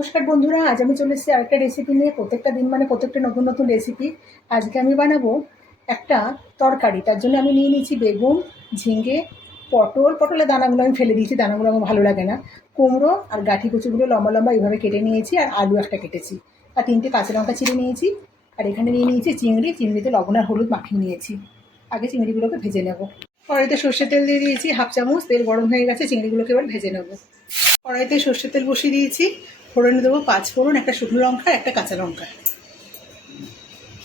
নমস্কার বন্ধুরা, আজ আমি চলে এসেছি আরেকটা রেসিপি নিয়ে। প্রত্যেকটা দিন মানে প্রত্যেকটা নতুন নতুন রেসিপি আজকে আমি বানাবো একটা তরকারি। তার জন্য আমি নিয়ে নিয়েছি বেগুন ঝিঙ্গে পটল। পটলের দানাগুলো আমি ফেলে দিয়েছি, দানাগুলো আমার ভালো লাগে না। কুমড়ো আর গাঠি কুচুগুলো লম্বা লম্বা এইভাবে কেটে নিয়েছি আর আলু একটা কেটেছি। আর তিনটে কাঁচা লঙ্কা চিড়ে নিয়েছি। আর এখানে নিয়ে নিয়েছি চিংড়ি। চিংড়িতে লবণ আর হলুদ মাখিয়ে নিয়েছি। আগে চিংড়িগুলোকে ভেজে নেব। কড়াইতে সর্ষের তেল দিয়ে দিয়েছি হাফ চামচ। তেল গরম হয়ে গেছে, চিংড়িগুলোকে এবার ভেজে নেব। কড়াইতে সর্ষের তেল বসিয়ে দিয়েছি, ফোড়নে দেবো পাঁচ ফোড়ন, একটা শুকনো লঙ্কা, একটা কাঁচা লঙ্কা।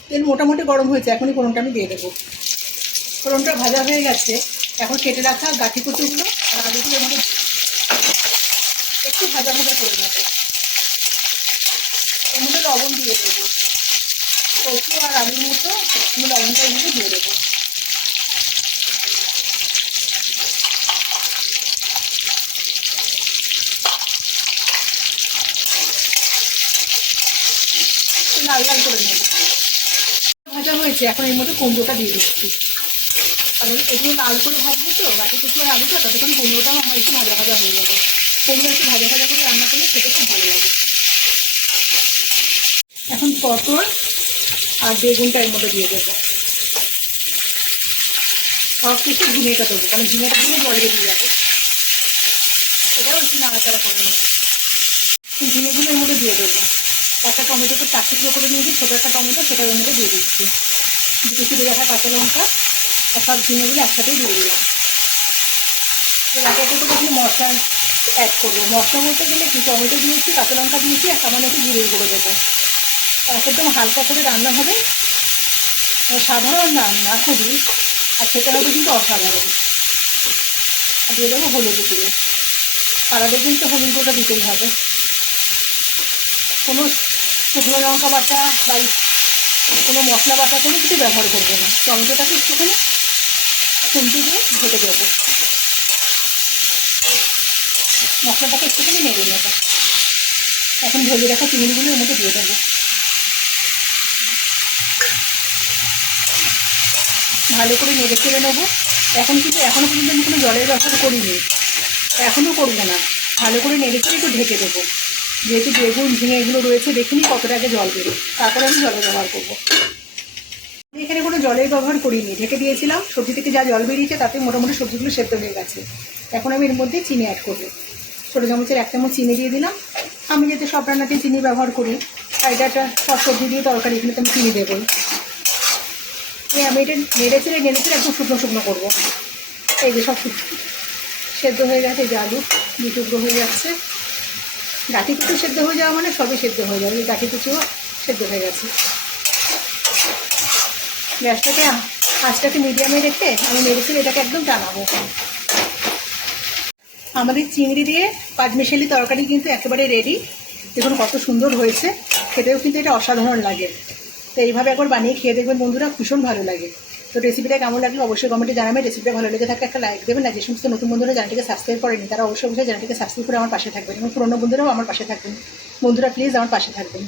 তেল মোটামুটি গরম হয়েছে, এখনই ফোড়নটা আমি দিয়ে দেবো। ফোড়নটা ভাজা হয়ে গেছে, এখন কেটে রাখা গাঠি কচুগুলো আর আলুগুলো একটু ভাজা ভাজা করে নেব। এর মধ্যে লবণ দিয়ে দেবো। কচু আর আলুর মতো আমি লবণটা এর দিয়ে দেবো। লাল লাল করে নেব। ভাজা হয়েছে, এখন এর মধ্যে কুমড়োটা দিয়ে দিচ্ছি। কারণ এগুলো লাল করে ভাজবো তো, বাকি কিছু আর আলুটা, ততক্ষণ কুমড়োটাও আমার একটু ভাজা ভাজা হয়ে যাবে। কুমড়ো একটু ভাজা ভাজা করে রান্না করলে খেতে খুব ভালো লাগে। এখন পটল আর বেগুনটা এর মধ্যে দিয়ে দেবো। সব কিছু ঝিঙেটা দেবো, কারণ ঝিঙেটা দিলে জল বেরিয়ে যাবে। এটাও একটু নাড়াচাড়া করে নেব। ঝিঙেগুলো এর মধ্যে দিয়ে দেবো। একটা টমেটো তো চার টুকরো করে নিয়েছি, ছোটো একটা টমেটো সেটা এর মধ্যে দিয়ে দিচ্ছি। দুটো চিড়ে রাখা কাঁচা লঙ্কা আর সব ঝিঙেগুলো একসাথেই দিয়ে দিলাম। এর আগে একটু এখানে মশলা অ্যাড করব। মশলা বলতে গেলে কি, টমেটো দিয়েছি, কাঁচা লঙ্কা দিয়েছি আর সামান্য একটু জিরে করে দেবো। একদম হালকা করে রান্না হবে। সাধারণ রান্না খুবই, আর খেতে হবে কিন্তু অসাধারণ। আর দিয়ে দেবো হলুদ গুঁড়ো। সারাদের কিন্তু হলুদ গুঁড়োটা দিতেই হবে। কোনো শুকনো লঙ্কা বাটা বা কোনো মশলা বাটা কোনো কিছু ব্যবহার করব না। টমেটোটাকে একটুখানি খুন্তি দিয়ে ঢেকে দেবো। মশলাটাকে একটুখানি নেড়ে নেব। এখন ভেজে রাখা চিংড়িগুলো এর মধ্যে দিয়ে দেবো। ভালো করে নেড়ে চেড়ে নেব। এখন কিন্তু এখনও পর্যন্ত আমি কোনো জলের ব্যবহার করিনি। এখনও করব না। ভালো করে নেড়ে চেড়ে একটু ঢেকে দেবো। যেহেতু বেগুন, ঝিঙে এগুলো রয়েছে, দেখিনি কতটা আগে জল বেরো তারপরে আমি জলের ব্যবহার করব। এখানে কোনো জলের ব্যবহার করিনি। ঢেকে দিয়েছিলাম, সবজি থেকে যা জল বেরিয়েছে, তাতে মোটামুটি সবজিগুলো সেদ্ধ হয়ে গেছে। এখন আমি এর মধ্যে চিনি অ্যাড করব। ছোটো চামচের এক চামচ চিনি দিয়ে দিলাম। আমি যেহেতু সব রান্নাতেই চিনি ব্যবহার করি আর এটা একটা সব সবজি দিয়ে তরকারি এখানে তো আমি চিনি এই আমি এটা নেড়ে চেড়ে নেড়ে চেড়ে একদম শুকনো শুকনো করব। এই যে সব সেদ্ধ হয়ে গেছে, এই যে আলু দু টুকরো হয়ে যাচ্ছে। গাঠি কুচু সেদ্ধ হয়ে যাওয়া মানে সবই সেদ্ধ হয়ে যাবে, এই গাঠি কুচুও সেদ্ধ হয়ে গেছে। গ্যাসটাকে আঁচটাকে মিডিয়ামে রেখে আমি মেরেছি এটাকে একদম টানাবো। আমাদের চিংড়ি দিয়ে পাঁচমিশালি তরকারি কিন্তু একেবারে রেডি দেখুন কত সুন্দর হয়েছে, খেতেও কিন্তু এটা অসাধারণ লাগে। তো এইভাবে একবার বানিয়ে খেয়ে দেখবেন বন্ধুরা, ভীষণ ভালো লাগে। তো রেসিপিটা কেমন লাগল অবশ্যই কমেন্টে জানাবেন। রেসিপিটা ভালো লেগে থাকে একটা লাইক দেবেন। না যে সমস্ত নতুন বন্ধুরা চ্যানেলটিকে সাবস্ক্রাইব করেনি, তারা অবশ্যই অবশ্যই চ্যানেলটিকে সাবস্ক্রাইব করে আমার পাশে থাকবেন এবং পুরোনো বন্ধুরাও আমার পাশে থাকবেন। বন্ধুরা প্লিজ আমার পাশে থাকবেন।